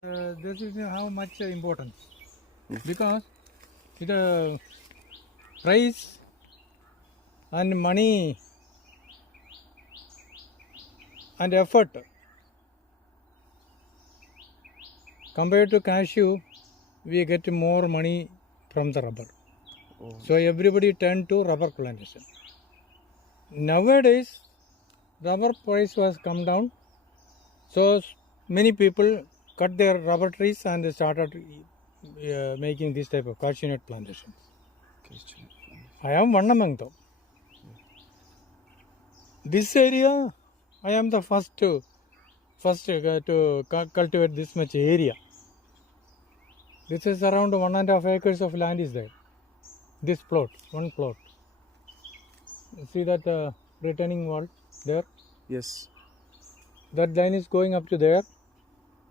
This is how much importance because it price and money and effort compared to cashew, we get more money from the rubber. So everybody turned to rubber plantation. Nowadays, rubber price was come down, so many people cut their rubber trees and started making this type of cashew nut plantations. I am one among them. This area, I am the first to cultivate this much area. This is around 1.5 acres of land is there. This plot, one plot. See that retaining wall there? Yes. That line is going up to there,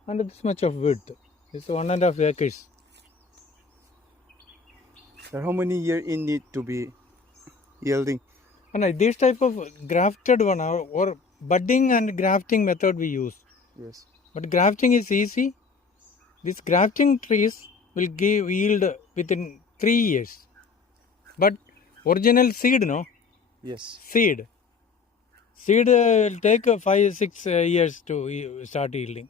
and this much of width. It's 1.5 acres. So how many years it need to be yielding? And this type of grafted one or budding and grafting method we use. Yes. But grafting is easy. These grafting trees will give yield within 3 years. But original seed, no? Yes. Seed will take 5-6 years to start yielding.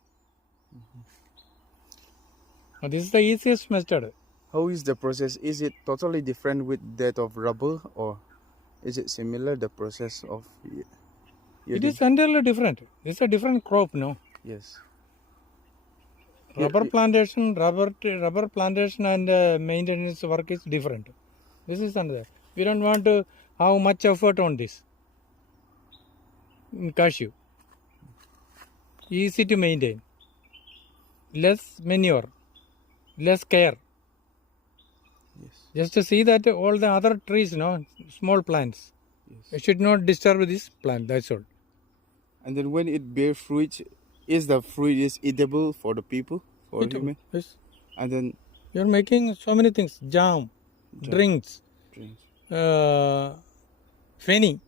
Now, this is the easiest method. How is the process? Is it totally different with that of rubber, or is it similar, the process of It yielding? is entirely different. This is a different crop, no? Yes. Rubber plantation and maintenance work is different. This is another. We don't want to have much effort on this. In cashew, easy to maintain, less manure, less care. Yes. Just to see that all the other trees, no, small plants, it should not disturb this plant. That's all. And then when it bears fruit, is the fruit is edible for the people, for human? Yes. And then You're making so many things: jam, drinks, drinks. fenny.